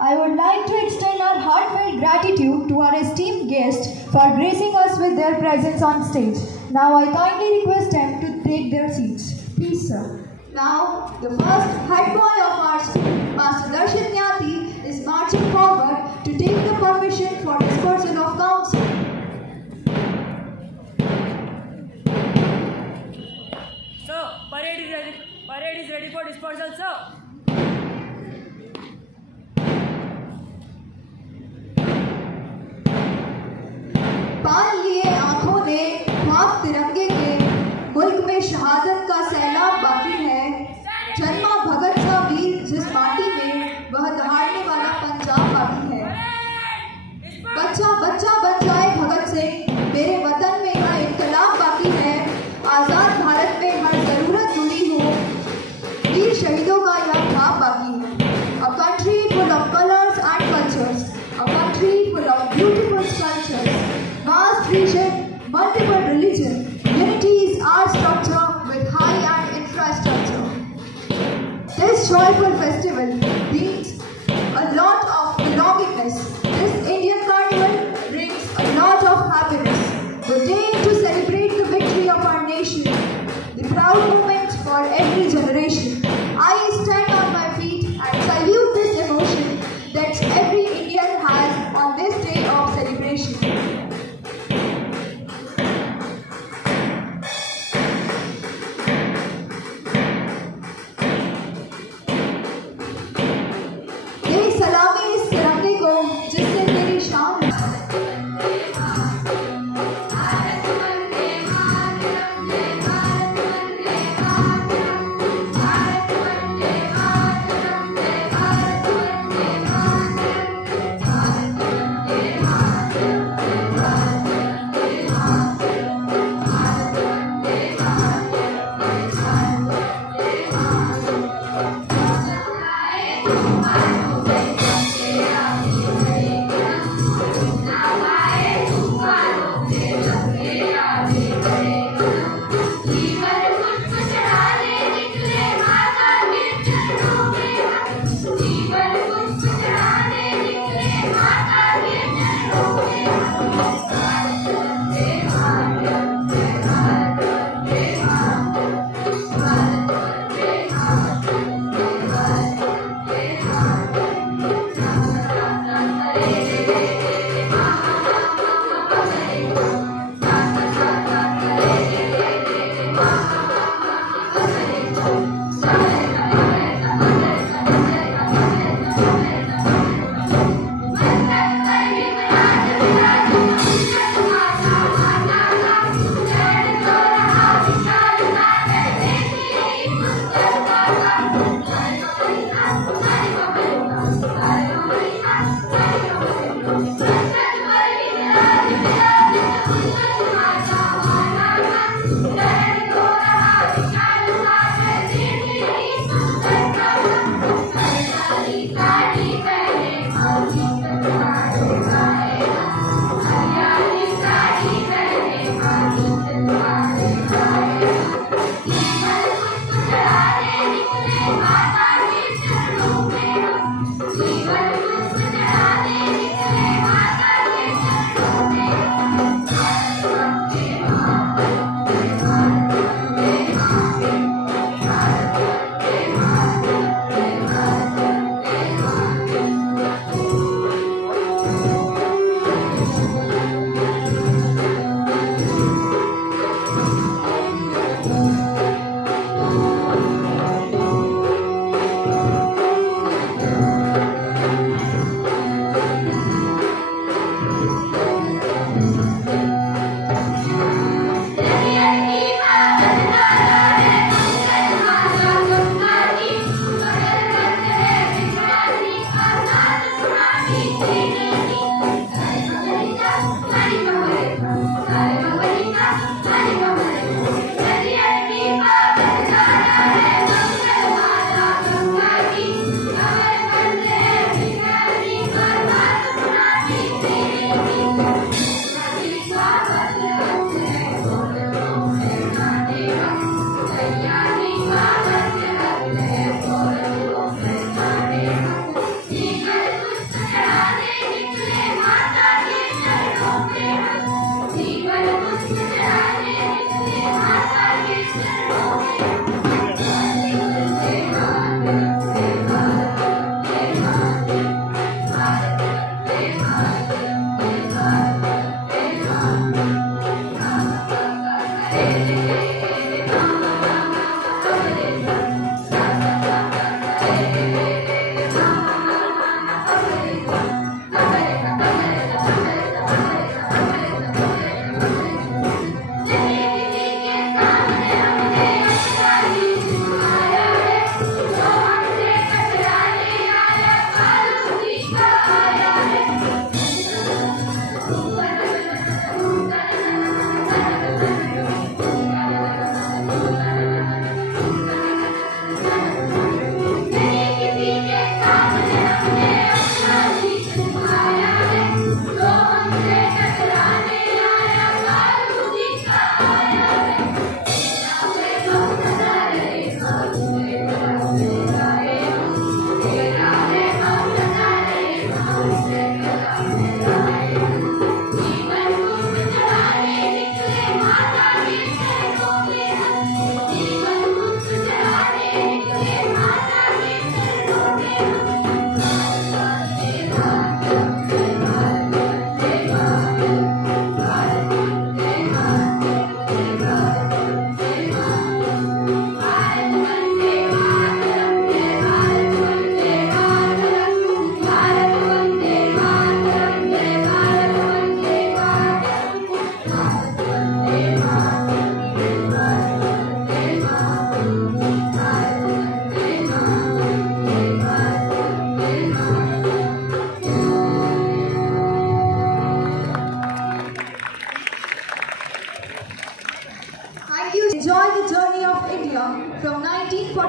I would like to extend our heartfelt gratitude to our esteemed guests for gracing us with their presence on stage. Now I kindly request them to take their seats. Please, sir. Now, the first head boy of our school, Master Darshit Nyati, is marching forward to take the permission for dispersal of counsel. Sir, parade is ready. Parade is ready for dispersal, sir. पाल लिए आंखों ने ख्वाब तिरंगे के, मुल्क में शहादत का सैलाब बाकी है। जन्मा भगत सा वीर जिस माटी में, वह दहाड़ने वाला पंजाब बाकी है। बच्चा बच्चा बन जाए भगत सिंह, मेरे वतन में यह इनकलाब बाकी है। आज़ाद भारत में हर जरूरत जुड़ी हो, वीर शहीदों का यह ख्वाब बाकी है। A country full of colors and cultures, a country full of beautiful sculptures, vast region, multiple religion, unity is our structure with high-end infrastructure. This joyful festival brings a lot of belongingness. This Indian carnival brings a lot of happiness. The day to celebrate the victory of our nation, the proud moment for every generation. I stand on my feet and salute this emotion that every Indian has on this day of celebration. सलामी इस तिरंगे को जिससे तेरी शान Bharat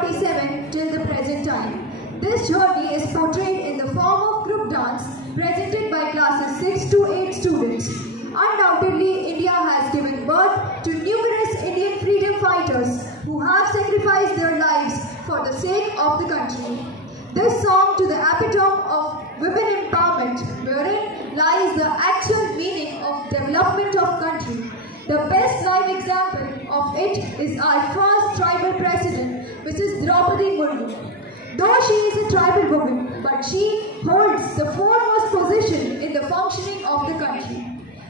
1947 till the present time. This journey is portrayed in the form of group dance presented by classes 6 to 8 students. Undoubtedly, India has given birth to numerous Indian freedom fighters who have sacrificed their lives for the sake of the country. This song to the epitome of women empowerment, wherein lies the actual meaning of development of country. The best live example of it is our first tribal president, Mrs. Draupadi Murmu. Though she is a tribal woman, but she holds the foremost position in the functioning of the country.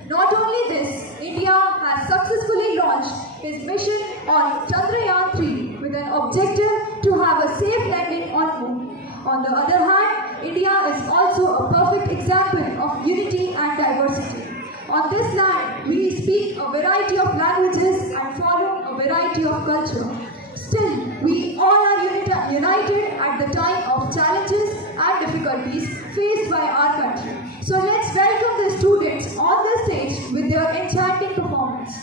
Not only this, India has successfully launched its mission on Chandrayaan-3 with an objective to have a safe landing on Moon. On the other hand, India is also a perfect example of unity and diversity. On this land, we speak a variety of languages and follow a variety of culture. Still, we all are united at the time of challenges and difficulties faced by our country. So let's welcome the students on the stage with their enchanting performance.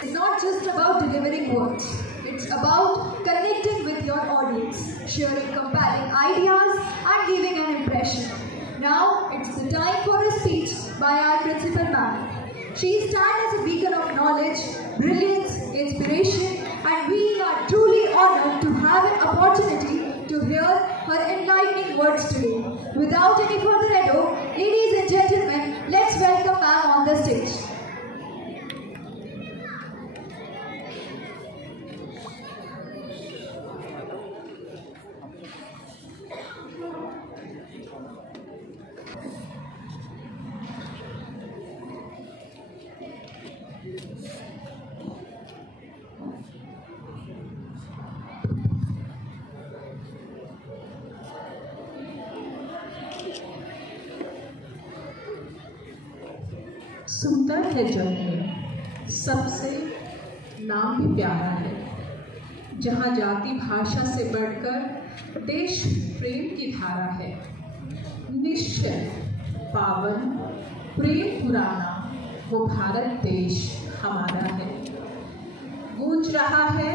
It's not just about delivering words. It's about connecting with your audience, sharing compelling ideas and leaving an impression. Now it's the time for a speech by our principal ma'am. She stands as a beacon of knowledge, brilliance, inspiration, and we are truly honored to have an opportunity to hear her enlightening words today. Without any further ado, ladies and gentlemen, let's welcome ma'am on the stage. सुंदर है जग में सबसे नाम भी प्यारा है, जहाँ जाति भाषा से बढ़कर देश प्रेम की धारा है। निश्चय पावन प्रेम पुराना वो भारत देश हमारा है। गूंज रहा है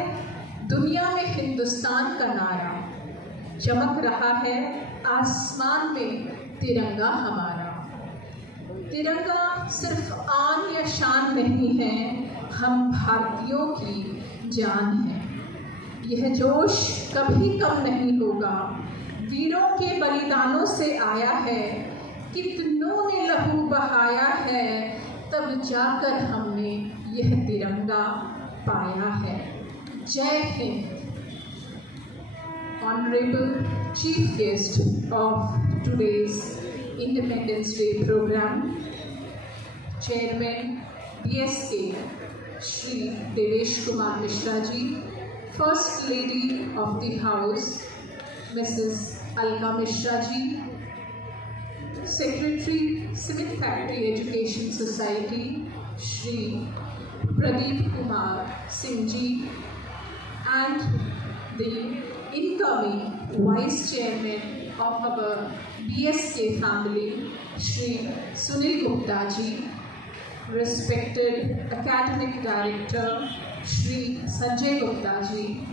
दुनिया में हिंदुस्तान का नारा, चमक रहा है आसमान में तिरंगा हमारा। तिरंगा सिर्फ आन या शान नहीं है, हम भारतीयों की जान है। यह जोश कभी कम नहीं होगा, वीरों के बलिदानों से आया है। कितनों ने लहू बहाया है, तब जाकर हमने यह तिरंगा पाया है। जय Hind. Honorable Chief Guest of today's Independence Day program, Chairman BSK Shri Devesh Kumar Mishra ji, First Lady of the House Mrs. Alka Mishra ji, Secretary Cement Factory Education Society Shri Pradeep Kumar Singh ji, and the incoming Vice Chairman of our BSK family, Shri Sunil Gupta ji, respected Academic Director, Shri Sanjay Gupta ji,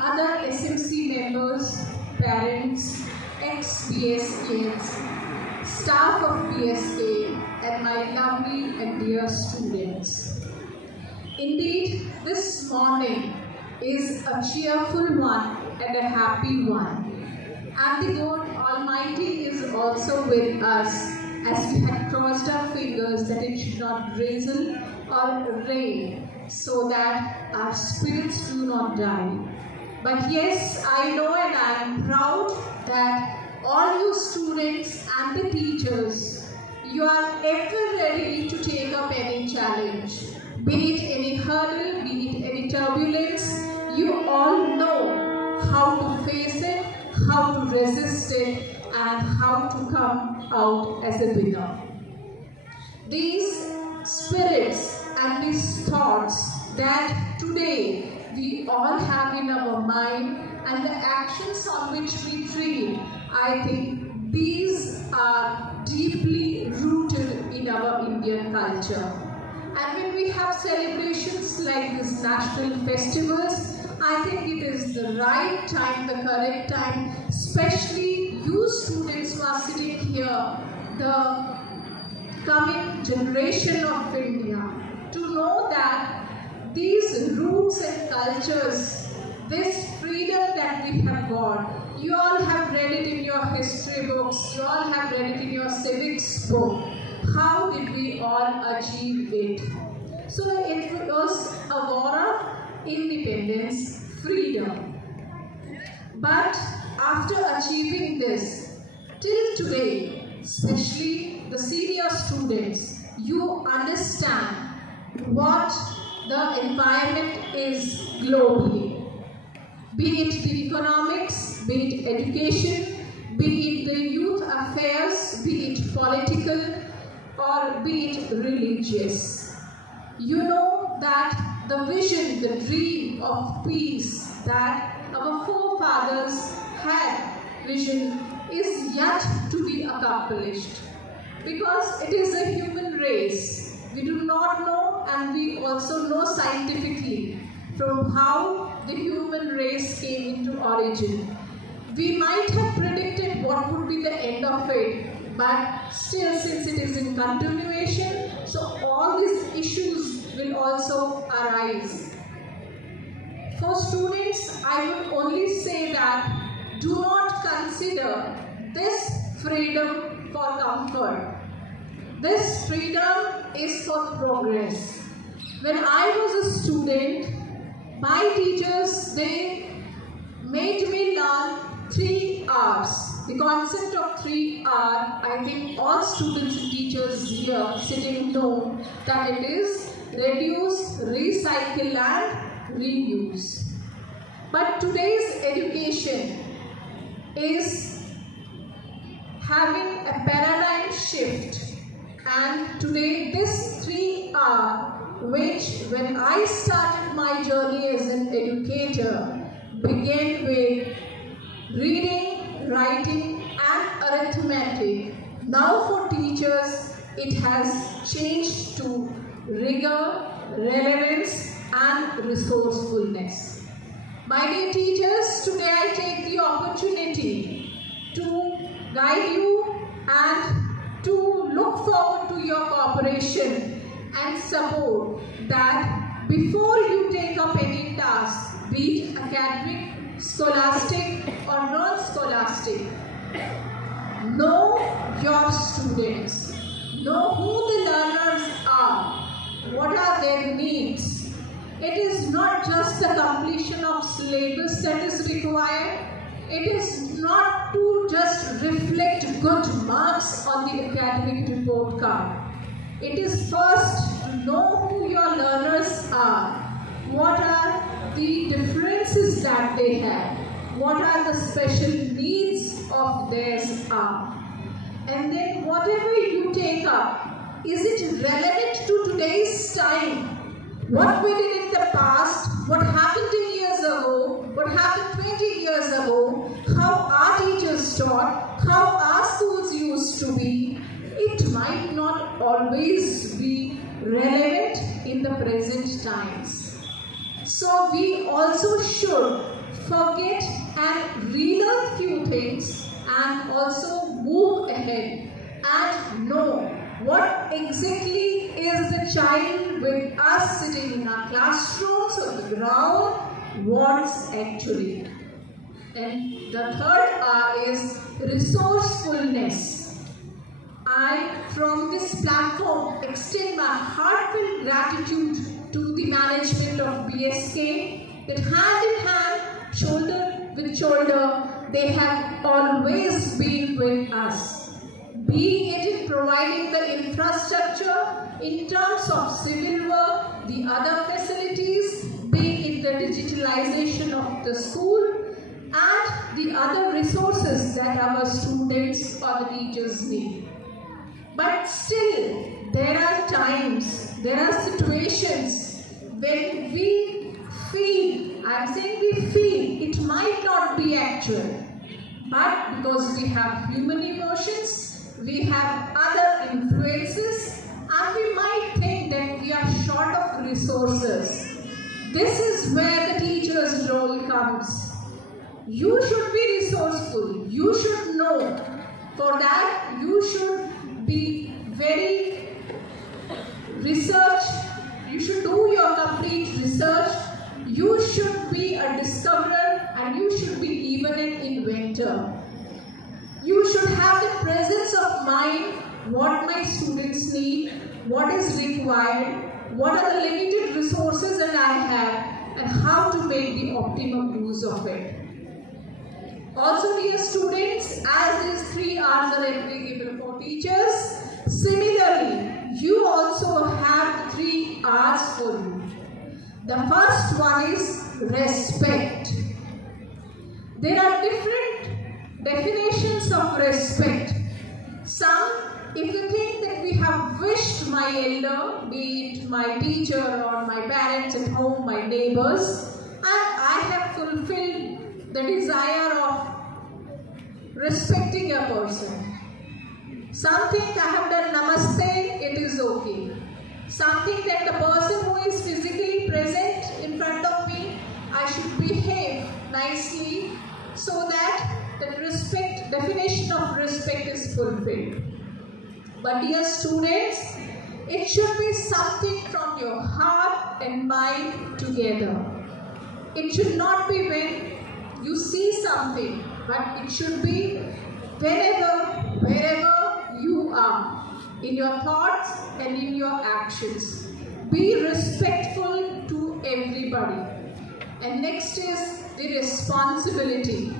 other SMC members, parents, ex-BSKs, staff of BSK, and my lovely and dear students. Indeed, this morning is a cheerful one and a happy one. And the God Almighty is also with us, as we had crossed our fingers that it should not drizzle or rain, so that our spirits do not die. But yes, I know and I am proud that all you students and the teachers, you are ever ready to take up any challenge, be it any hurdle, be it any turbulence. You all know how to face it, how to resist it, and how to come out as a winner. These spirits and these thoughts that today we all have in our mind and the actions on which we treat, I think these are deeply rooted in our Indian culture. And when we have celebrations like these national festivals, I think it is the right time, the correct time, especially you students who are sitting here, the coming generation of India, to know that these roots and cultures, this freedom that we have got, you all have read it in your history books, you all have read it in your civics book. How did we all achieve it? So it was a war of independence, freedom. But after achieving this, till today, especially the senior students, you understand what the environment is globally. Be it the economics, be it education, be it the youth affairs, be it political, or be it religious. You know that the vision, the dream of peace that our forefathers had vision is yet to be accomplished, because it is a human race. We do not know, and we also know scientifically from how the human race came into origin. We might have predicted what would be the end of it, but still, since it is in continuation, so all these issues will also arise. For students, I would only say that do not consider this freedom for comfort. This freedom is for progress. When I was a student, my teachers, they made me learn 3 R's. The concept of 3 R, I think all students and teachers here sitting know that it is reduce, recycle and reuse. But today's education is having a paradigm shift, and today this 3 R, which when I started my journey as an educator, began with reading, writing and arithmetic. Now for teachers, it has changed to rigor, relevance and resourcefulness. My dear teachers, today I take the opportunity to guide you and to look forward to your cooperation and support, that before you take up any task, be it academic, scholastic or non-scholastic, know your students, know who the learners are, what are their needs. It is not just the completion of syllabus that is required. It is not to just reflect good marks on the academic report card. It is first to know who your learners are, what are the differences that they have, what are the special needs of theirs are. And then whatever you take up, is it relevant to today's time? What we did in the past, what happened 10 years ago, what happened 20 years ago, how our teachers taught, how our schools used to be, it might not always be relevant in the present times. So we also should forget and relearn few things and also move ahead and know what exactly is the child with us sitting in our classrooms or the ground wants actually. And the third R is resourcefulness. I, from this platform, extend my heartfelt gratitude to the management of BSK, that hand in hand, shoulder with shoulder, they have always been with us. Being it in providing the infrastructure in terms of civil work, the other facilities, being it the digitalization of the school and the other resources that our students or the teachers need. But still, there are times, there are situations when we feel, I am saying we feel, it might not be actual. But because we have human emotions, we have other influences, and we might think that we are short of resources. This is where the teacher's role comes. You should be resourceful. You should know. For that, you should be very research. You should do your complete research. You should be a discoverer, and you should be even an inventor. You should have the presence of mind, what my students need, what is required, what are the limited resources that I have, and how to make the optimum use of it. Also, dear students, as these 3 R's are applicable for teachers, similarly, you also have 3 R's for you. The first one is respect. There are different definitions of respect. Some, if you think that we have wished my elder, be it my teacher or my parents at home, my neighbors, and I have fulfilled the desire of respecting a person. Something I have done namaste, it is okay. Something that the person who is physically present in front of me, I should behave nicely so that the respect, definition of respect is fulfilled. But dear students, it should be something from your heart and mind together. It should not be when you see something but it should be wherever you are, in your thoughts and in your actions. Be respectful to everybody. And next is the responsibility.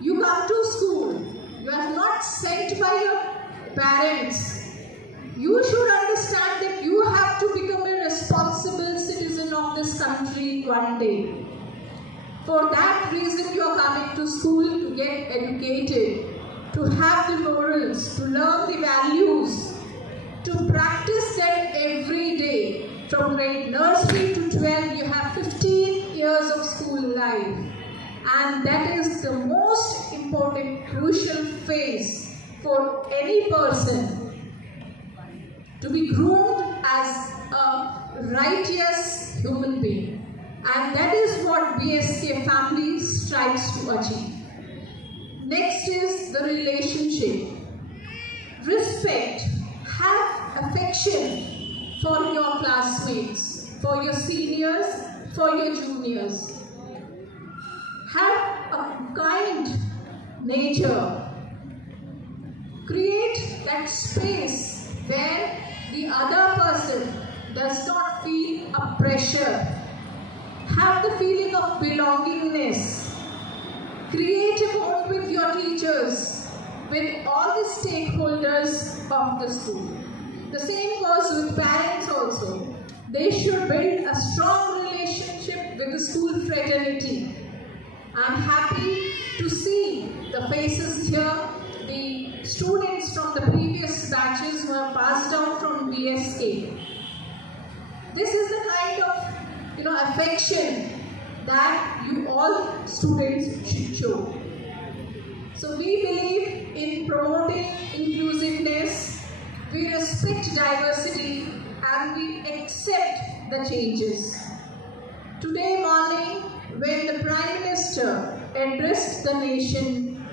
You come to school, you are not sent by your parents. You should understand that you have to become a responsible citizen of this country one day. For that reason you are coming to school to get educated, to have the morals, to learn the values, to practice them every day. From grade nursery to 12, you have 15 years of school life. And that is the most important, crucial phase for any person to be groomed as a righteous human being. And that is what BSK family strives to achieve. Next is the relationship. Respect. Have affection for your classmates, for your seniors, for your juniors. Have a kind nature. Create that space where the other person does not feel a pressure. Have the feeling of belongingness. Create a bond with your teachers, with all the stakeholders of the school. The same goes with parents also. They should build a strong relationship with the school fraternity. I'm happy to see the faces here, the students from the previous batches who have passed out from BSK. This is the kind of affection that you all students should show. So we believe in promoting inclusiveness, we respect diversity, and we accept the changes. Today morning, when the Prime Minister addressed the nation,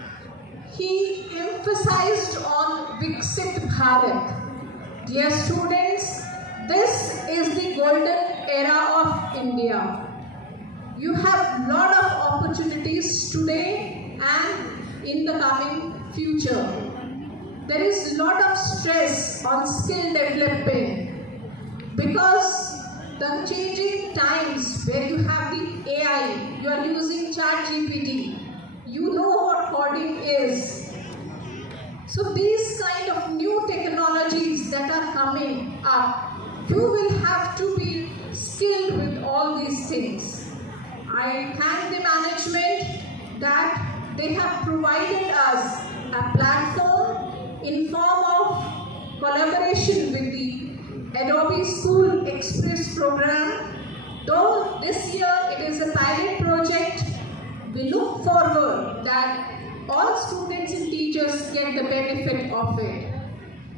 he emphasized on Viksit Bharat. Dear students, this is the golden era of India. You have a lot of opportunities today and in the coming future. There is a lot of stress on skill development because the changing times where you have the AI, you are using ChatGPT, you know what coding is. So these kind of new technologies that are coming up, you will have to be skilled with all these things. I thank the management that they have provided us a platform in form of collaboration with the Adobe School Express program. Though this year it is a pilot project, we look forward that all students and teachers get the benefit of it.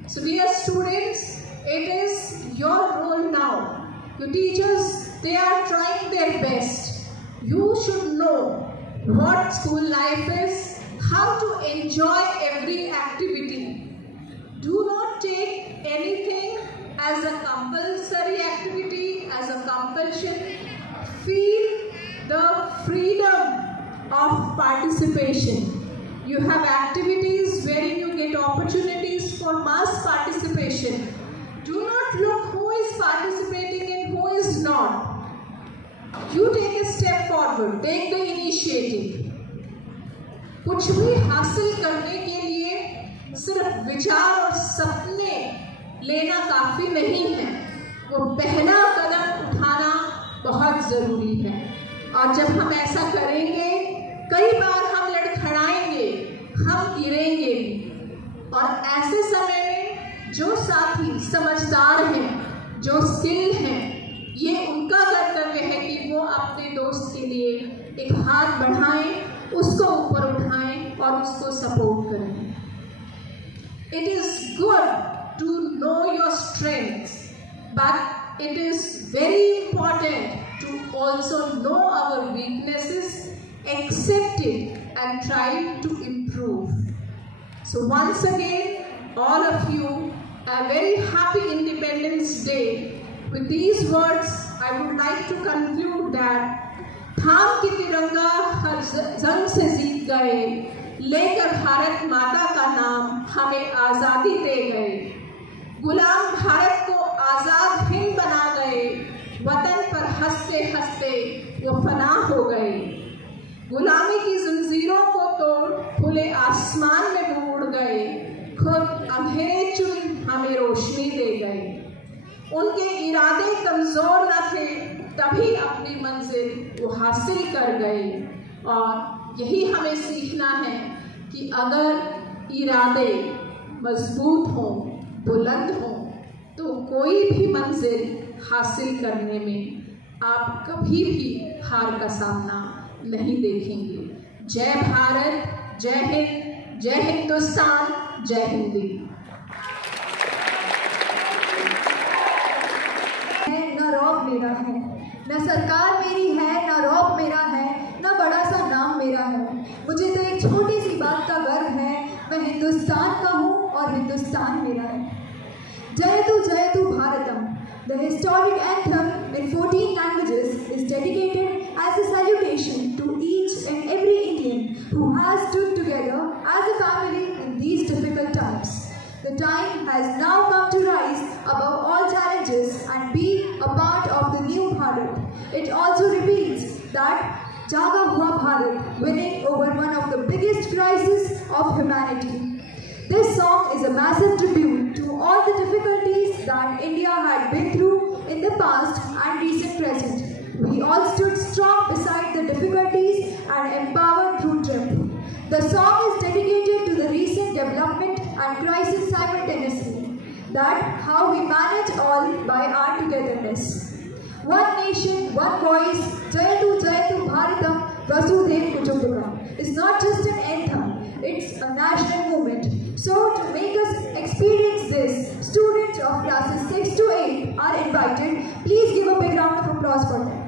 So dear students, it is your role now. Your teachers, they are trying their best. You should know what school life is, how to enjoy every activity. Do not take anything as a compulsory activity, as a compulsion. Feel the freedom of participation. You have activities wherein you get opportunities for mass participation. Do not look who is participating and who is not. You take a step forward, take the initiative. कुछ भी हासिल करने के लिए सिर्फ विचार और सपने लेना काफी नहीं है, वो पहला कदम उठाना बहुत जरूरी है। और जब हम ऐसा करेंगे, कई बार हम लड़खड़ाएंगे, हम गिरेंगे भी। और ऐसे समय में जो साथी समझदार हैं, जो स्किल हैं, ये उनका कर्तव्य है कि वो अपने दोस्त के लिए एक हाथ बढ़ाएं, उसको ऊपर उठाएं और उसको सपोर्ट करें। It is good to know your strengths, but it is very important to also know our weaknesses, accept it, and try to improve. So once again, all of you, a very happy Independence Day. With these words, I would like to conclude that थाम के तिरंगा हर जंग से जीत गए, लेकर भारत माता का नाम हमें आज़ादी दे गए। गुलाम भारत को आज़ाद हिंद बना गए, वतन पर हंसते हंसते वो फना हो गए। गुलामी की जंजीरों को तोड़ खुले आसमान में उड़ गए, खुद अंधेरे चुन हमें रोशनी दे गए। उनके इरादे कमज़ोर न थे, तभी अपनी मंजिल वो हासिल कर गए। और यही हमें सीखना है कि अगर इरादे मजबूत हों, बुलंद हों, तो कोई भी मंजिल हासिल करने में आप कभी भी हार का सामना नहीं देखेंगे। जय भारत, जय हिंद, जय हिंदुस्तान, जय हिंदी। न रौब मेरा है, न सरकार मेरी है, न रौब मेरा है, न बड़ा सा नाम मेरा है। मुझे तो एक छोटी सी बात का गर्व है, मैं हिंदुस्तान का हूँ और हिंदुस्तान मेरा है। जयतु Bharatam, the historic anthem in 14 languages is dedicated as a salutation to each and every Indian who has stood together as a family in these difficult times. The time has now come to rise above all challenges and be a part of the new Bharat. It also reveals that Jaga Hua Bharat, winning over one of the biggest crises of humanity. This song is a massive tribute to all the difficulties that India had been through in the past and recent present. We all stood strong beside the difficulties and empowered through triumph. The song is dedicated to the recent development and crisis simultaneously, that how we manage all by our togetherness. One nation, one voice, Jayatu Bharatam Vasudhaiva Kutumbakam is not just an anthem, it's a national movement. So to make us experience this, students of classes 6 to 8 are invited. Please give a big round of applause for them.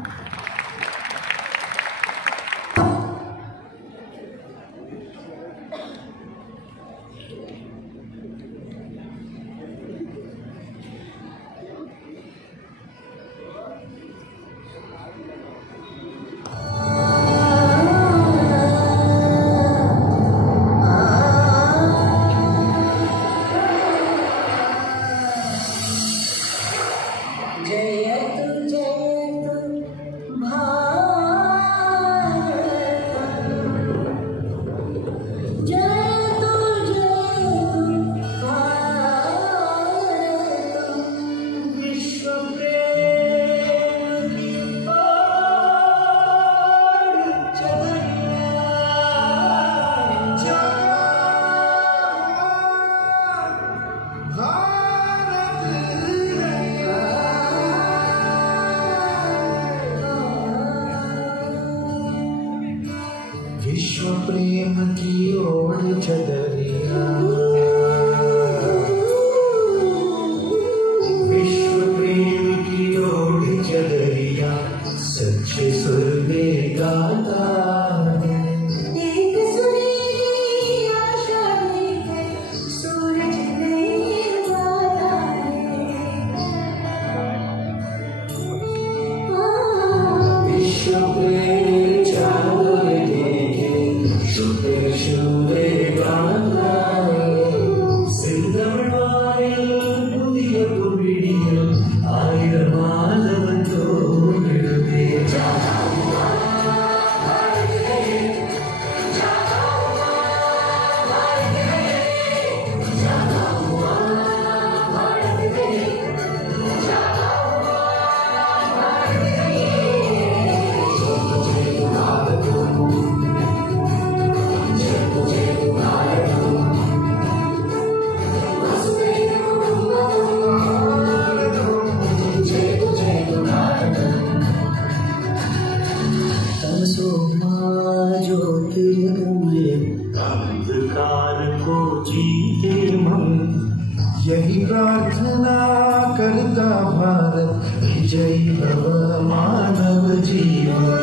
विश्व प्रेम की ओर चदरिया, विश्व प्रेम की ओर चदरिया, सच्चे सुर में गाता है। एक सुरीली आशा है, सूरज में गाता है। विश्व प्रेम यही प्रार्थना करता भारत, विजयी भव मानव जीवन।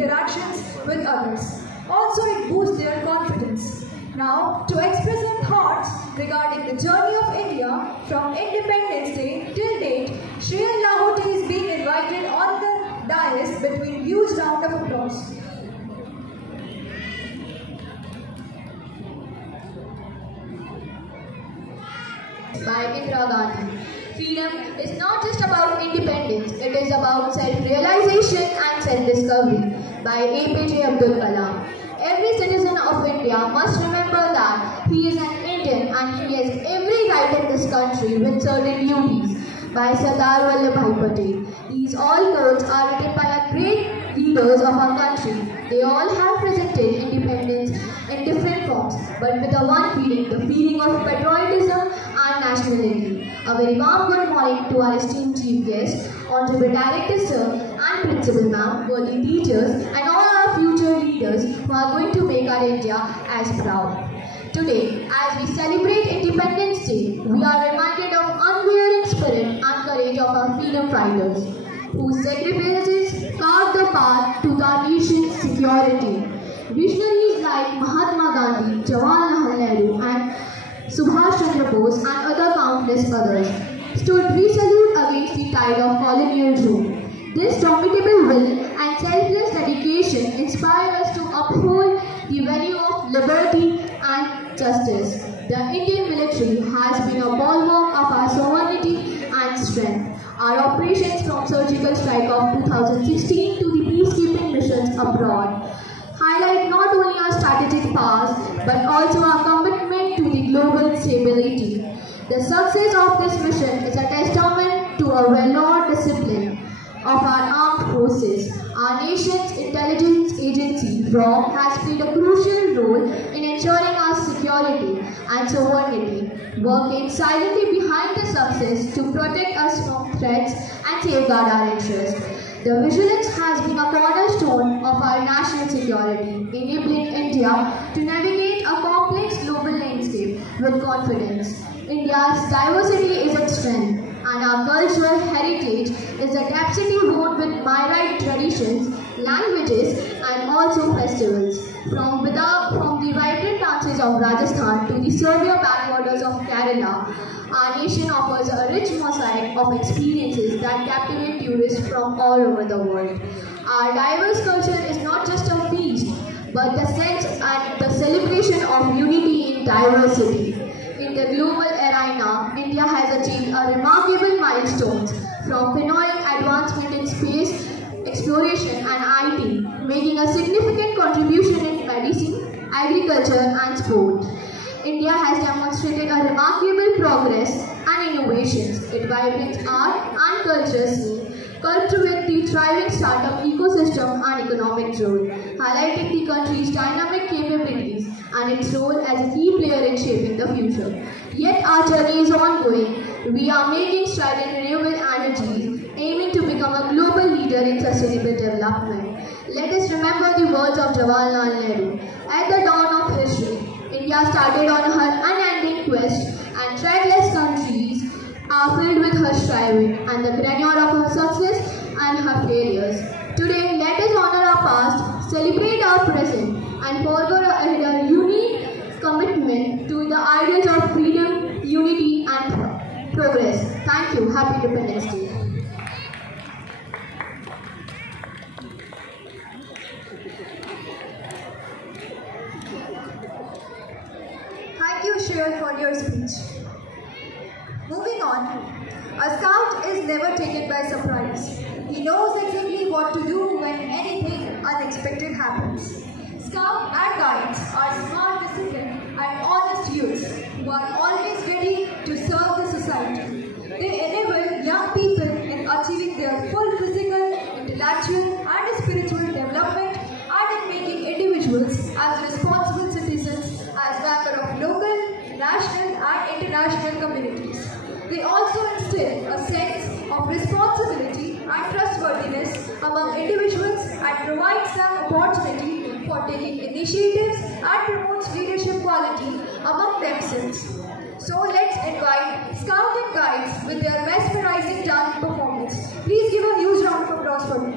interactions with others. Also, it boosts their confidence. Now, to express their thoughts regarding the journey of India from Independence Day till date, Shriyan Lahoti is being invited on the dais between huge round of applause. By Indira Gandhi. Freedom is not just about independence, it is about self-realization and self-discovery. By APJ Abdul Kalam. Every citizen of India must remember that he is an Indian and he has every right in this country with certain duties. By Sardar Vallabhbhai Patel. These all quotes are written by our great leaders of our country. They all have presented independence in different forms, but with a one feeling, the feeling of patriotism and nationality. A very warm good morning to our esteemed chief guests, Honorable Director Sir and Principal Ma'am, worthy teachers and all our future leaders who are going to make our India as proud. Today, as we celebrate Independence Day, we are reminded of unwavering spirit and courage of our freedom fighters, whose sacrifices carved the path to our nation's security. Visionaries like Mahatma Gandhi, Jawaharlal Nehru and Subhash Chandra Bose and other countless others stood resolute against the tide of colonial rule. This domitable will and selfless dedication inspire us to uphold the value of liberty and justice. The Indian military has been a bulwark of our sovereignty and strength. Our operations from surgical strike of 2016 to the peacekeeping missions abroad highlight not only our strategic powers but also our commitment to the global stability. The success of this mission is a testament to a well-known discipline of our armed forces. Our nation's intelligence agency, RAW, has played a crucial role in ensuring our security and sovereignty, working silently behind the success to protect us from threats and safeguard our interests. The vigilance has been a cornerstone of our national security, enabling India to navigate a complex global landscape with confidence. India's diversity is its strength, and our cultural heritage is a tapestry woven with myriad traditions, languages, and also festivals. From the vibrant dances of Rajasthan to the severe backwaters of Kerala, our nation offers a rich mosaic of experiences that captivate tourists from all over the world. Our diverse culture is not just a feast, but the sense and the celebration of unity in diversity. In the global arena, India has achieved a remarkable milestones, from phenomenal advancement in space exploration and IT, making a significant contribution in medicine, agriculture and sport. India has demonstrated a remarkable progress and innovations. It vibrates art and culture scene, cultivate the thriving startup ecosystem and economic growth, highlighting the country's dynamic capabilities and its role as a key player in shaping the future. Yet our journey is ongoing. We are making strides in renewable energies, aiming to become a global leader in sustainable development. Let us remember the words of Jawaharlal Nehru. At the dawn of history, India started on her unending quest, and trackless countries are filled with her striving and the grandeur of her success and her failures. Today, let us honor our past, celebrate our present, and forward ahead a unique commitment to the ideals of freedom, unity, and progress. Thank you. Happy Independence Day. Thank you, Shreya, for your speech. Moving on, a scout is never taken by surprise. He knows exactly what to do when anything unexpected happens. Scouts and guides are smart, disciplined, and honest youths who are always ready to serve the society. They enable young people in achieving their full physical, intellectual, and spiritual development, and in making individuals as responsible citizens as members of local, national, and international communities. They also instill a sense of responsibility and trustworthiness among individuals and provides them opportunity for taking initiatives and promotes leadership quality among themselves. So let's invite Scout and Guides with their mesmerizing dance performance. Please give a huge round of applause for them.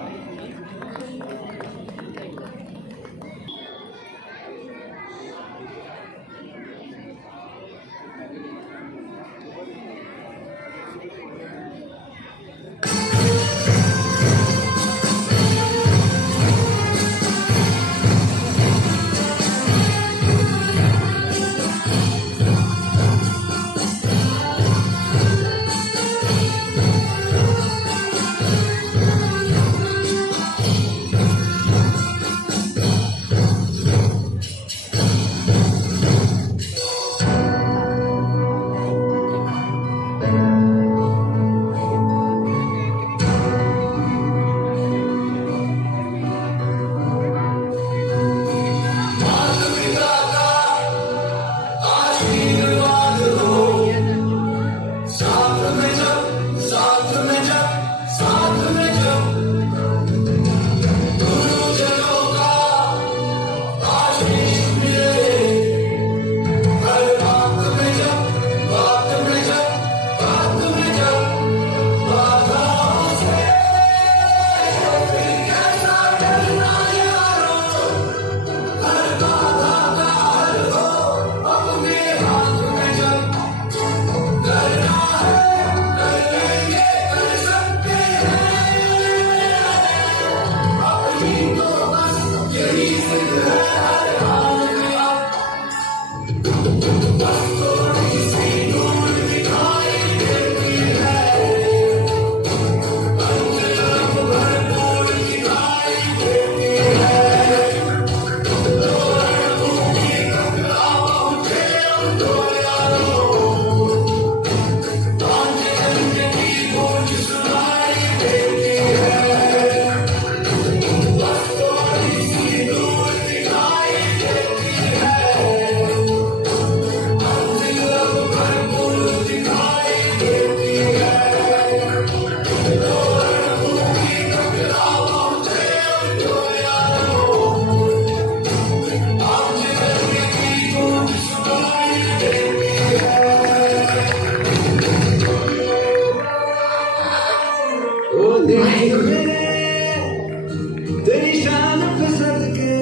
तेरी शान पे सदके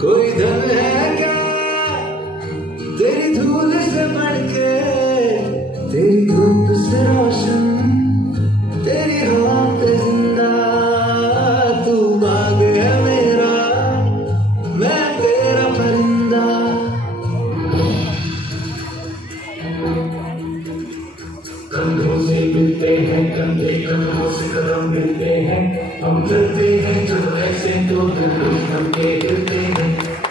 कोई धन है क्या तेरी धूल से बढ़ के तेरी धूप से रोशन तेरी हवा पे जिंदा तू बाग है मेरा मैं तेरा परिंदा कंधों से मिलते हैं कंधे कंधों से कदम मिलते हैं हम चलते हैं जब ऐसे तो दुश्मन के गिरते हैं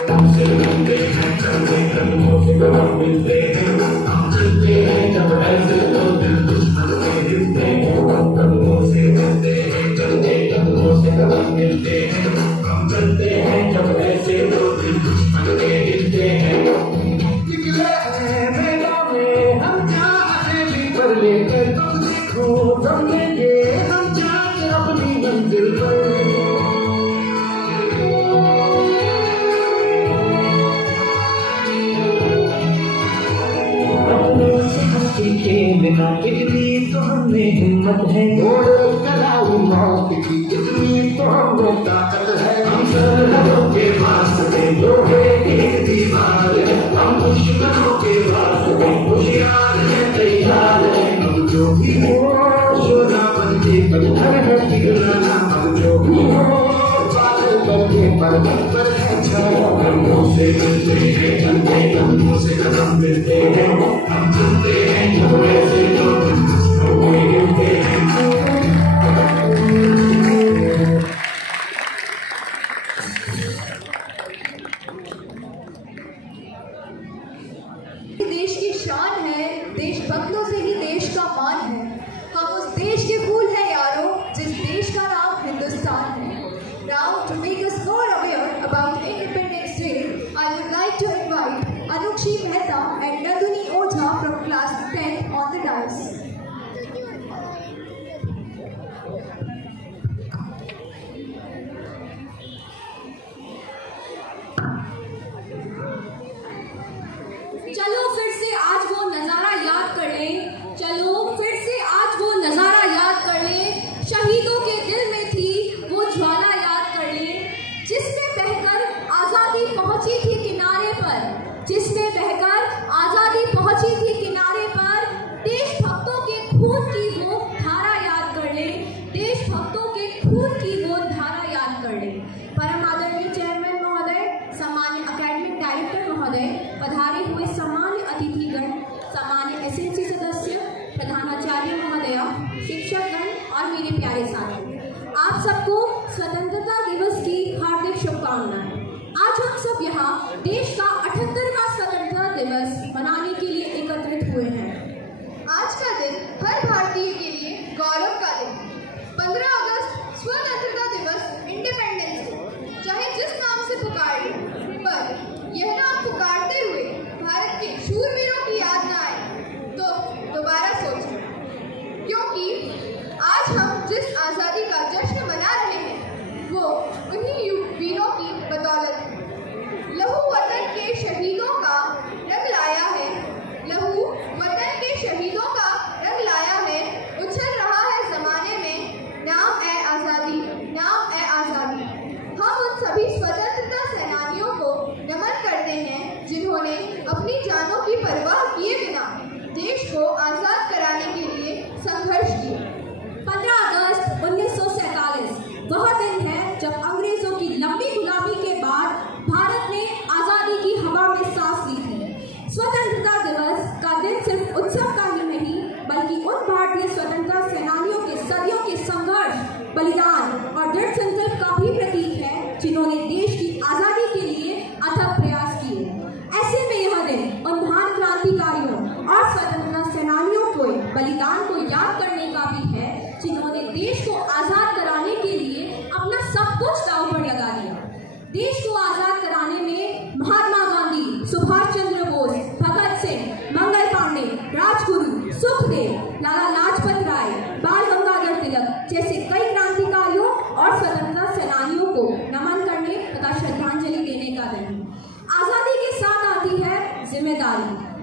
हमसे मिलते हैं कंधे कंधों से कदम मिलते हैं हम चलते हैं जब ऐसे तो दुश्मन के गिरते हैं कंधों से मिलते हैं कंधे कंधों से कदम मिलते हैं हम चलते हैं जब ऐसे तो दुश्मन के गिरते हैं निकले हैं मैदान में हम चाहते भी पर लेकर तुम देखो दम लेंगे हम चाहते अपनी मंजिल पर के बिना इतनी तो हमें हिम्मत है कलाऊ मौत की इतनी तो हमें ताकत है हम सरहदों के वास्ते लोहे की दीवार है हम दुश्मनों के वास्ते होशियार है तैयार है अब जो भी हो शोरा बनते पत्थर है पिघलाना अब जो भी हो बादल बनके पर्वत पर है छाया कंधों से मिलते हैं कंधे कंधों से कदम मिलते हैं हम चलते हैं जब ऐसे तो मिलते हैं देश की शान है देशभक्तों से ही देश का मान है हम उस देश के फूल हैं यारों जिस देश का नाम हिंदुस्तान है Now to make us more aware about Independence Day, I would like to invite Anukshi Mehta and Nandini Ojha from class 10 on the dais. चलो फिर से आज वो नजारा याद कर लें चलो फिर से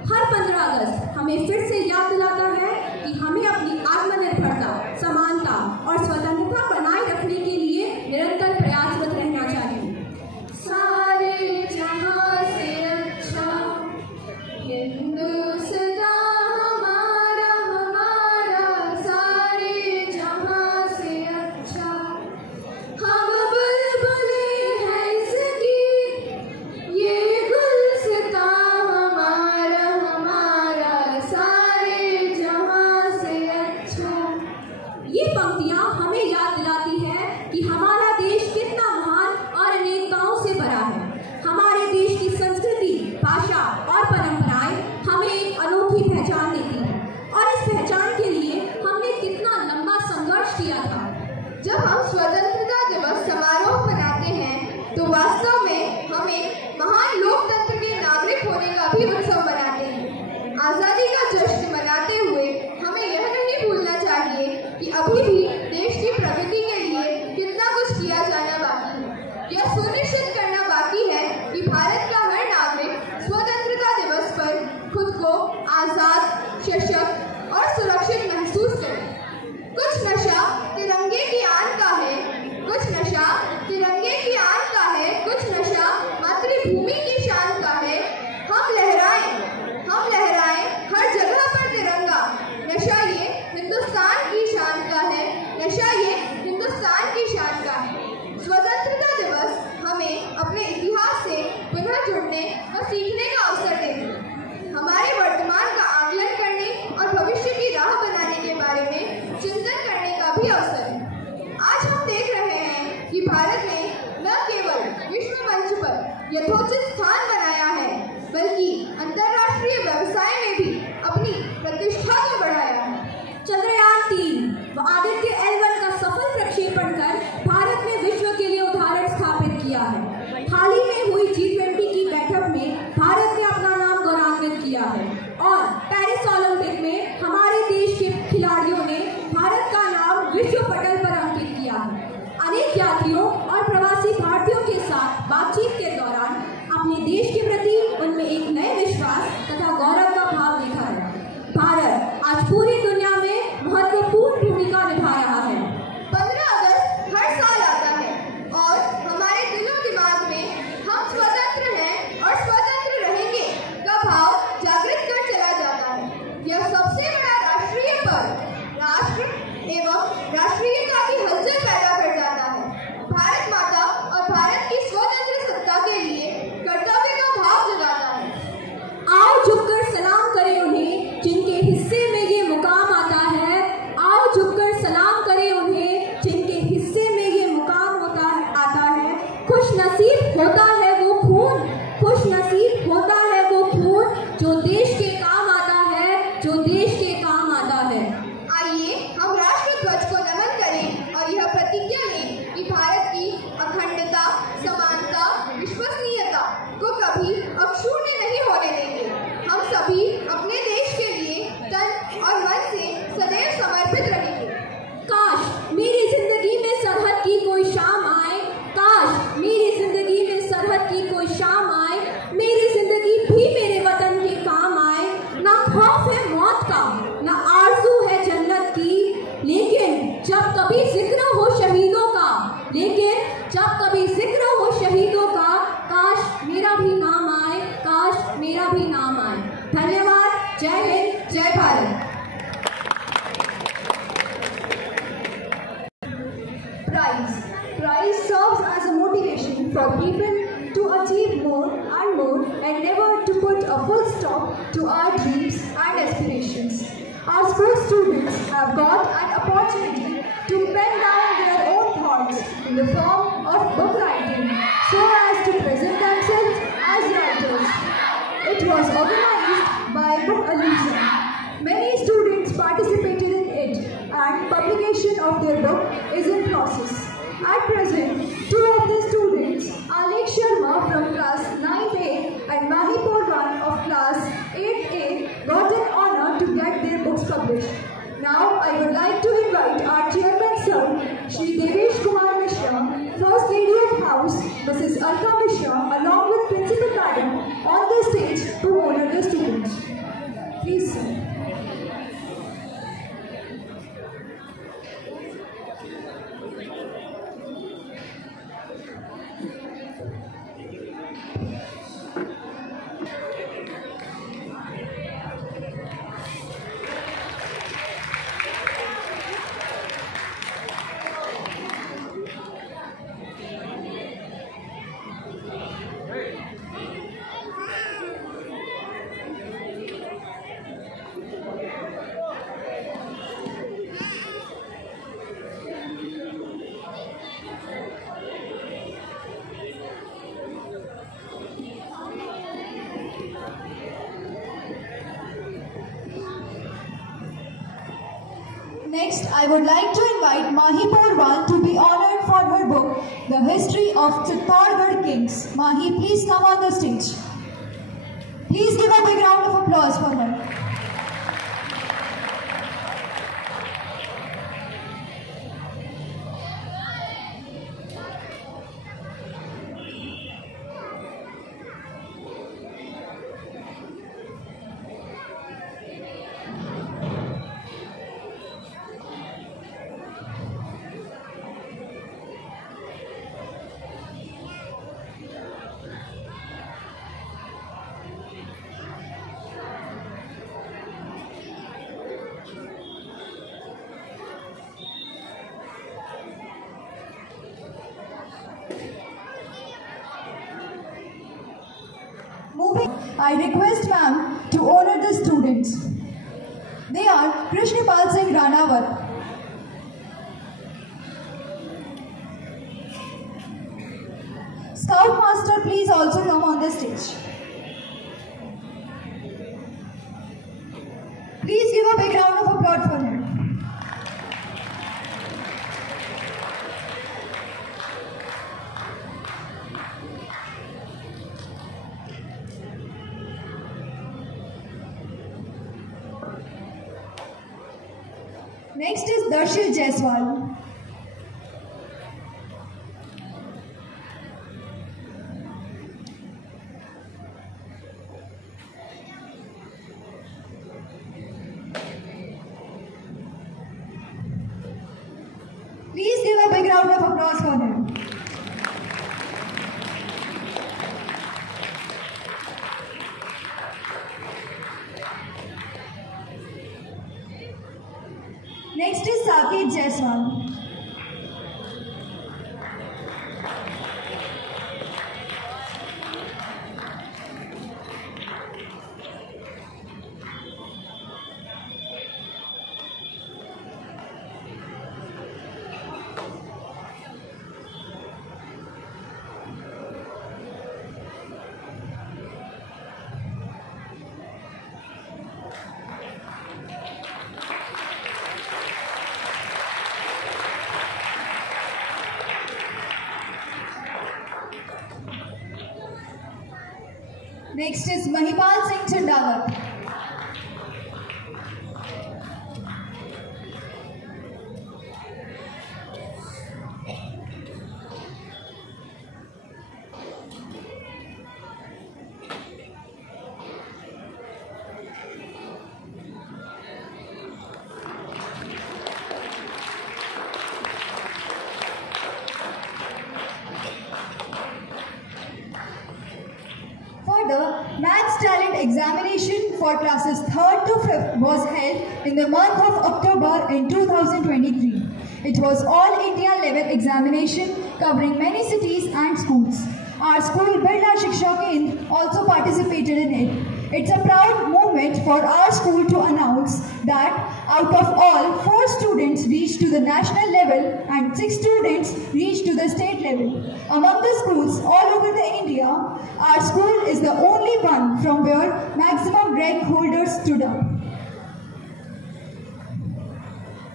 हर 15 अगस्त हमें फिर से याद दिलाता है कि हमें अपनी आत्मनिर्भरता, समानता और स्वतंत्रता बनाए रखने के लिए निरंतर प्रयासरत रहना चाहिए। सारे जहां से अच्छा हिंदुस्तान हमारा हमारा, सारे जहां से अच्छा हम बुलबुले हैं इसकी, ये गुलसितां हमारा हमारा, सारे जहां से अच्छा। ये पंक्तियां हमें याद दिलाती है कि हमारा देश कितना महान और अनेकताओं से भरा है। हमारे देश की संस्कृति, भाषा और परंपराएं हमें एक अनोखी पहचान देती हैं और इस पहचान के लिए हमने कितना लंबा संघर्ष किया था। जब हम स्वतंत्रता दिवस समारोह मनाते हैं तो वास्तव में हम एक महान लोकतंत्र के नागरिक होने का भी उत्सव मनाते हैं। आज़ादी का जश्न मनाते हुए हमें यह नहीं भूलना चाहिए कि अभी भी देश की प्रगति के लिए कितना कुछ किया जाना बाकी है। यह सुनिश्चित करना बाकी है कि भारत का हर नागरिक स्वतंत्रता दिवस पर खुद को आज़ाद, सशक्त और सुरक्षित महसूस करे। कुछ नशा तिरंगे की आन का है, कुछ नशा तिरंगे की आन का है, कुछ नशा मातृभूमि की शान का है। हम लहराएं हर जगह पर तिरंगा, नशा ये हिंदुस्तान की शान का है, नशा ये हिंदुस्तान की शान का है। स्वतंत्रता दिवस हमें अपने इतिहास से पुनः जुड़ने और सीखने का अवसर देता है, हमारे वर्तमान का आकलन करने और भविष्य की राह बनाने के बारे में चिंतन करने का भी अवसर है। आज हम देख रहे हैं कि भारत ने न केवल विश्व मंच पर यथोचित स्थान बनाया है, बल्कि अंतर्राष्ट्रीय व्यवसाय में भी अपनी प्रतिष्ठा को बढ़ाया है। चंद्रयान 3 व आदित्य L1 का सफल प्रक्षेपण कर भारत ने विश्व के लिए उदाहरण स्थापित किया है। हाल ही में हुई G20 की बैठक में भारत ने अपना नाम गौरवान्वित किया है और पेरिस ओलंपिक में हमारे देश के खिलाड़ियों ने भारत का नाम विश्व पटल पर अंकित किया है। अनेक यात्रियों और प्रवासी भारतीयों के साथ बातचीत के दौरान अपने देश के प्रति उनमें एक नए विश्वास तथा गौरव का भाव देखा है। भारत आज पूरी दुनिया में महत्वपूर्ण भूमिका निभा रहा है। 15 अगस्त हर साल आता है और हमारे दिलो दिमाग में हम स्वतंत्र हैं और स्वतंत्र रहेंगे का भाव जागृत कर चला जाता है। यह सबसे बड़ा राष्ट्रीय पर्व राष्ट्र एवं राष्ट्रीयता की हलचल पैदा कर जाता है। भारत माता और भारत की स्वतंत्र सत्ता के लिए कर्तव्य का भाव जगाता है। आओ झुककर सलाम करें उन्हें जिनके हिस्से में ये मुकाम आता है। आओ झुककर सलाम करें उन्हें जिनके हिस्से में ये मुकाम आता है। खुश नसीब होता है वो खून, खुश नसीब होता है वो खून जो देश के काम आता है, जो देश के काम आता है। आइए हम राष्ट्र ध्वज को नमन करें और यह प्रतिज्ञा लें कि भारत की अखंडता, समानता, विश्वसनीयता को कभी अक्षुण्ण नहीं होने देंगे। हम सभी अपने देश के लिए तन और मन से सदैव समर्पित रहेंगे। काश मेरी जिंदगी में सरहद की कोई शाम आए, काश मेरी जिंदगी में सरहद की कोई शाम आए, मेरी जिंदगी भी मेरे वतन के काम आए। ना खौफ है मौत का, ना आरज़ू है जन्नत की, लेकिन जब कभी जिक्र हो शहीदों का, लेकिन जब कभी जिक्र हो शहीदों का, काश मेरा भी नाम आए, काश मेरा भी नाम आए। धन्यवाद। जय हिंद, जय Bharat. Prize serves as a motivation for people to achieve more and more and never to put a full stop to our dreams and aspirations. Our school students have got an opportunity to pen down their own thoughts in the form of book writing so as to present themselves as writers. It was organized by Book Illusion. Many students participated in it and publication of their book is in process. At present, two of the students, Alek Sharma from class 9A and Mahi Porwan of class 8A, got an honor to get their books published. Now, I would like to invite our chairman sir, Shri Devesh Kumar Mishra, First Lady of House, Mrs. Alka Mishra, along with Principal Madam, on the stage to honor the students. Next, I would like to invite Mahi Porwal to be honored for her book, The History of Chittorgarh Kings. Mahi, please come on the stage. Please give a big round of applause for her. I request ma'am to honor the students. They are Krishnapal Singh Ranawat, Scout Master, please also come on the stage. Please give a big round of applause for him. Next is Darshil Jaiswal. Please give a big round of applause for him. Next is Saket Jaiswal. Next is Mahipal Singh Chandawat. The Maths Talent Examination for classes 3rd to 5th was held in the month of October in 2023. It was all India level examination covering many cities and schools. Our school Birla Shiksha Kendra also participated in it. It's a proud moment for our school to announce that out of all, 4 students reached to the national level and 6 students reached to the state level. Among the schools all over the India, our school is the only one from where maximum rank holders stood up.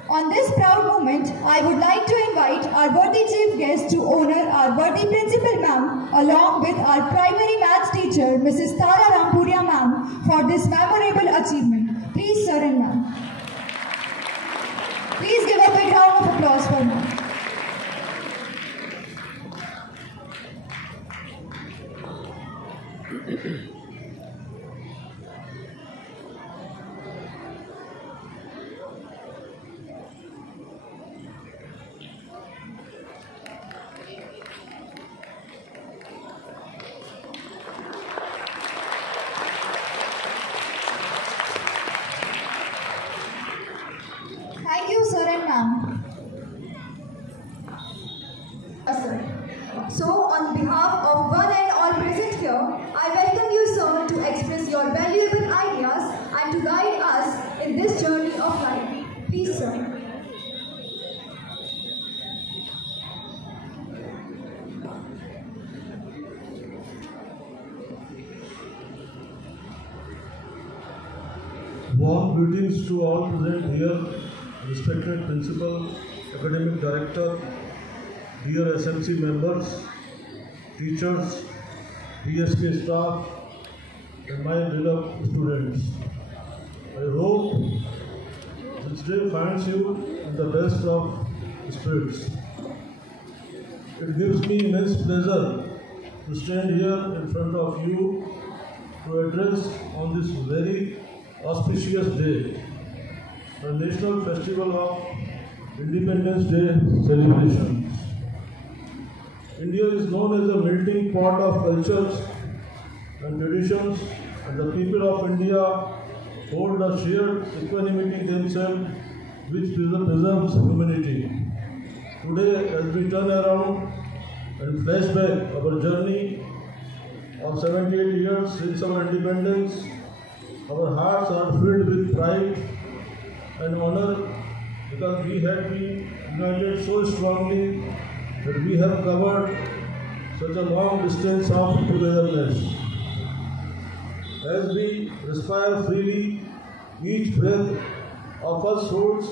On this proud moment, I would like to invite our worthy chief guest to honor our worthy principal ma'am along with our primary maths teacher Mrs. Tara Rampuria ma'am for this memorable achievement. Please sir and ma'am. Please give a big round of applause for ma'am. Thank you, sir and ma'am. So, on behalf of one and all present here, I welcome you, sir, to express your valuable ideas and to guide us in this journey of life. Please, sir. Warm greetings to all present here respected Principal, Academic Director, dear SMC members, teachers, PSK staff, and my beloved students. I hope this day finds you in the best of spirits. It gives me immense pleasure to stand here in front of you to address on this very auspicious day, the National Festival of Independence Day celebrations. India is known as a melting pot of cultures and traditions, and the people of India hold a shared equanimity themselves which preserves humanity. Today, as we turn around and flash back our journey of 78 years since our independence, our hearts are filled with pride and honor because we have been united so strongly that we have covered such a long distance of togetherness. As we respire freely, each breath of us holds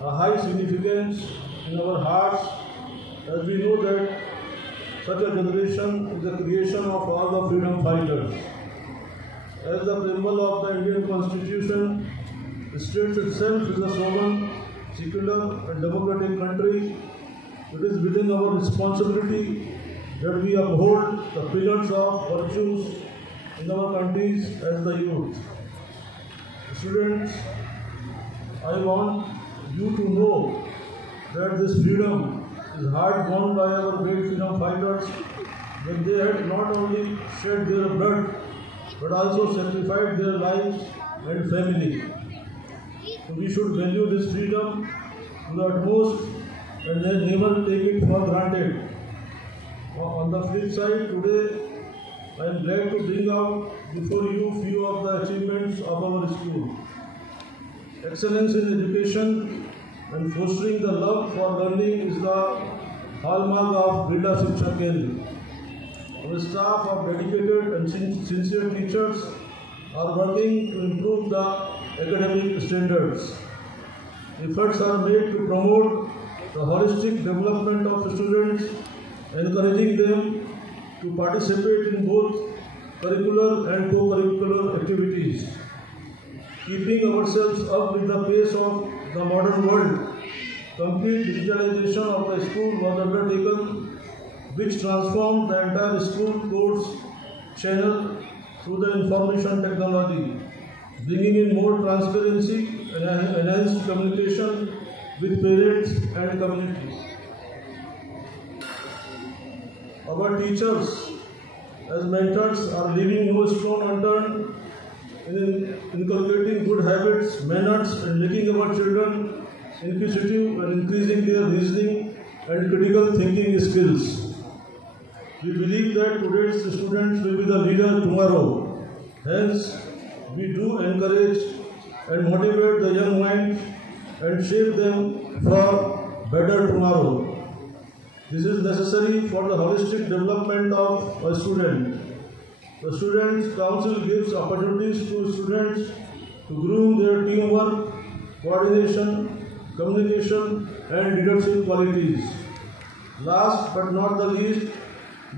a high significance in our hearts, as we know that such a generation is the creation of all the freedom fighters. As the preamble of the Indian Constitution states itself is a sovereign, secular and democratic country, it is within our responsibility that we uphold the pillars of virtues in our countries as the youth. Students, I want you to know that this freedom is hard won by our great freedom fighters when they had not only shed their blood but also sacrificed their lives and family. So we should value this freedom to the utmost and then never take it for granted. On the flip side, today I am glad to bring out before you few of the achievements of our school. Excellence in education and fostering the love for learning is the hallmark of Birla Shiksha Kendra. Our staff of dedicated and sincere teachers are working to improve the academic standards. Efforts are made to promote the holistic development of students, encouraging them to participate in both curricular and co-curricular activities. Keeping ourselves up with the pace of the modern world, complete digitalization of the school was undertaken, which transformed the entire school course channel through the information technology, bringing in more transparency and enhanced communication with parents and community. Our teachers as mentors are leaving no stone unturned in inculcating good habits, manners, and making our children inquisitive and increasing their reasoning and critical thinking skills. We believe that today's students will be the leader tomorrow. Hence, we do encourage and motivate the young minds and shape them for better tomorrow. This is necessary for the holistic development of a student. The Students' Council gives opportunities to students to groom their teamwork, coordination, communication, and leadership qualities. Last but not the least,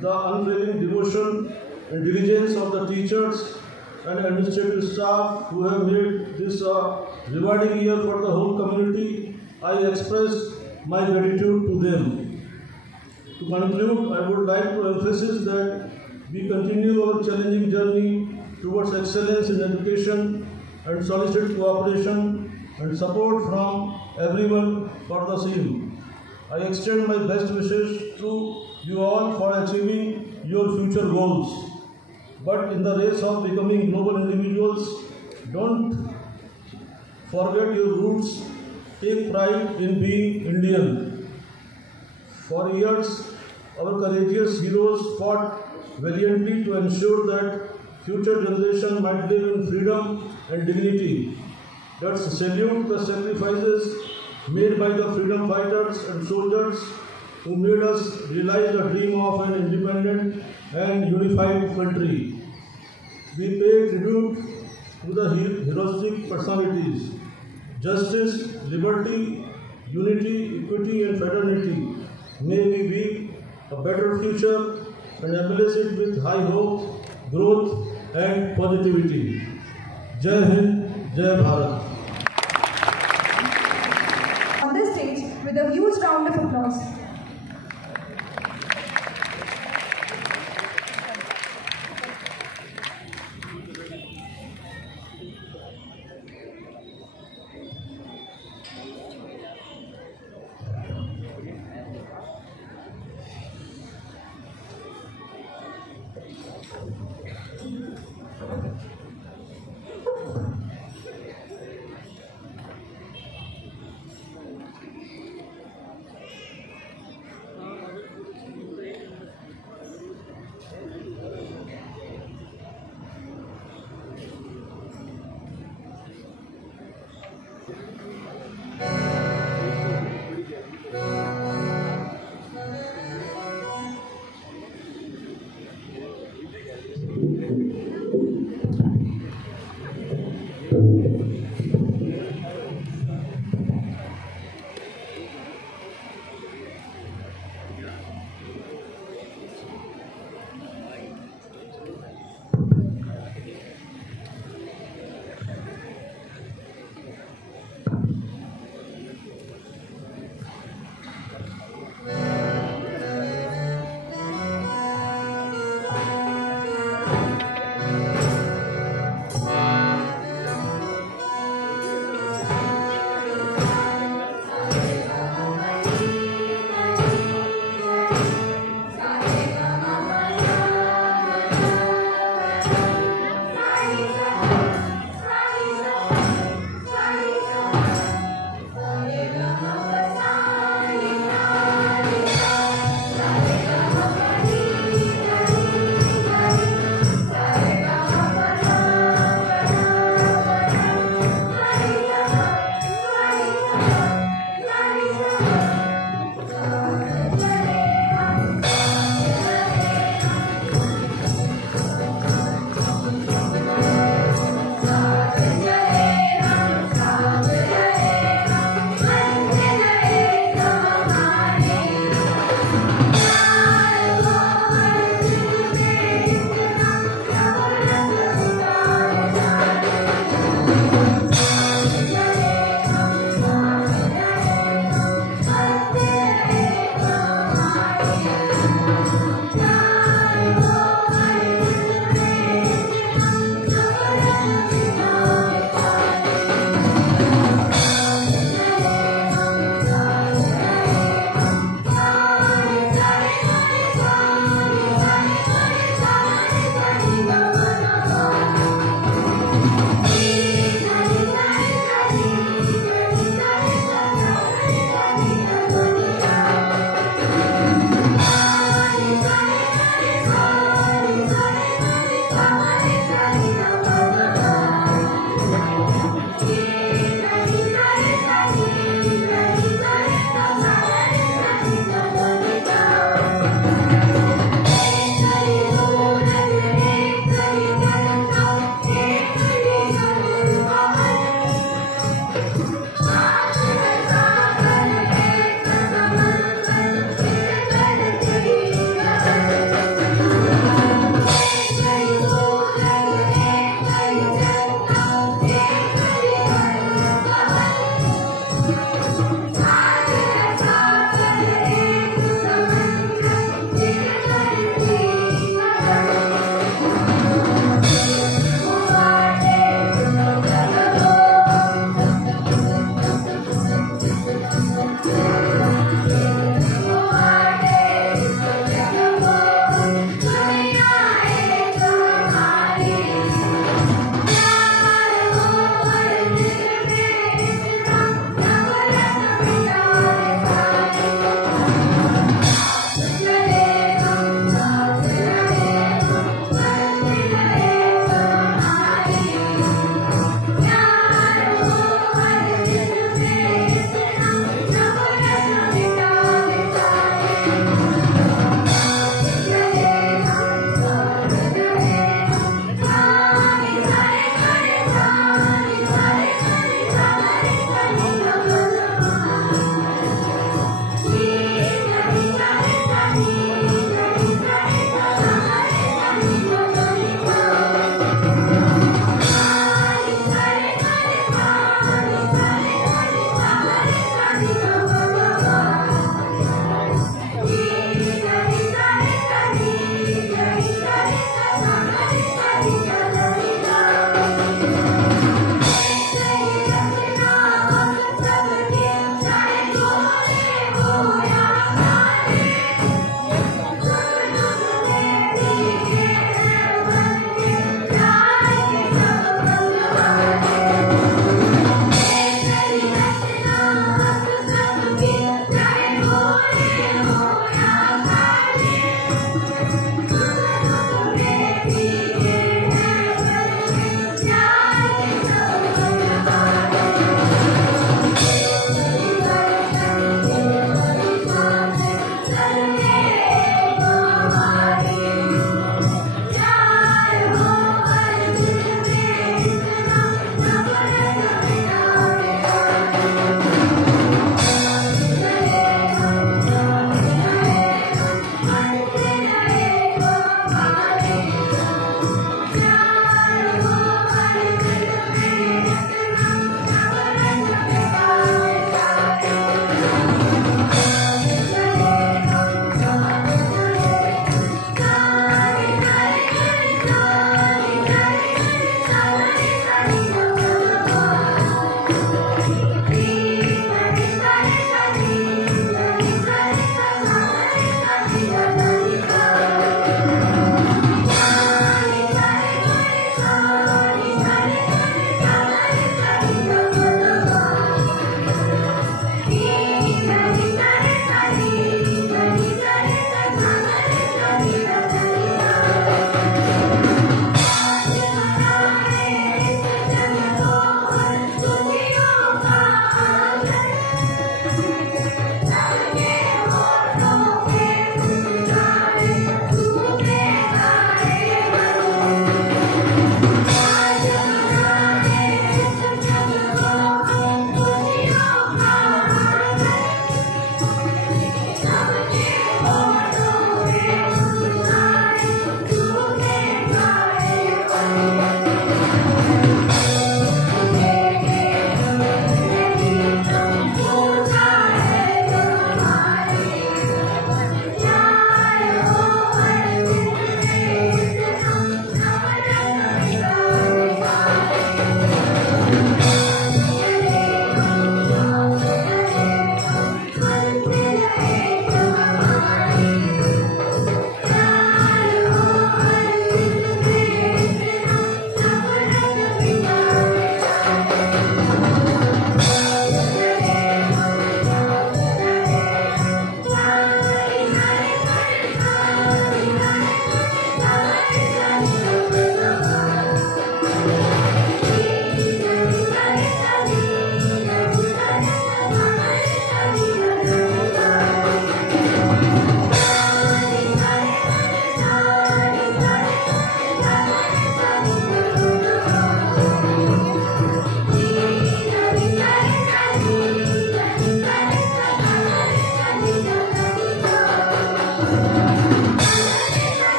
the unfailing devotion and diligence of the teachers and administrative staff who have made this a rewarding year for the whole community. I express my gratitude to them. To conclude, I would like to emphasize that we continue our challenging journey towards excellence in education and solicit cooperation and support from everyone for the same. I extend my best wishes to you all for achieving your future goals. But in the race of becoming global individuals, don't forget your roots. Take pride in being Indian. For years, our courageous heroes fought valiantly to ensure that future generations might live in freedom and dignity. Let's salute the sacrifices made by the freedom fighters and soldiers who made us realize the dream of an independent and unified country. We pay tribute to the heroic personalities justice, liberty, unity, equity and fraternity. May we weave a better future and embellish it with high hopes, growth and positivity. Jai Hind, Jai Bharat. On this stage with a huge round of applause.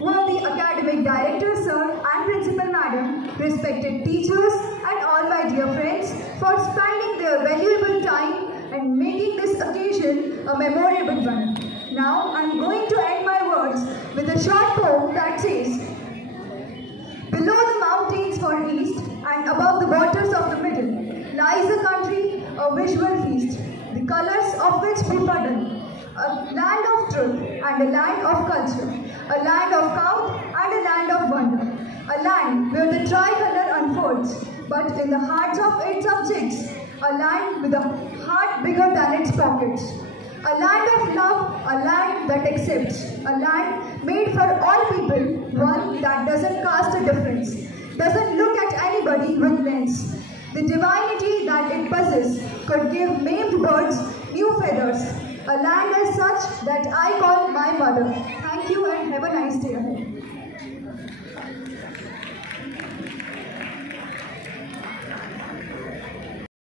worthy academic director sir and principal madam, respected teachers and all my dear friends for spending their valuable time and making this occasion a memorable one. Now I am going to end my words with a short poem that says, below the mountains far east and above the waters of the middle lies a country, a visual feast, the colors of which we puddle. A land of truth and a land of culture, a land of count and a land of wonder, a land where the tricolor unfolds, but in the hearts of its subjects, a land with a heart bigger than its pockets, a land of love, a land that accepts, a land made for all people, one that doesn't cast a difference, doesn't look at anybody with lens. The divinity that it possesses could give maimed birds new feathers, a land as such that I call my mother. Thank you and have a nice day ahead.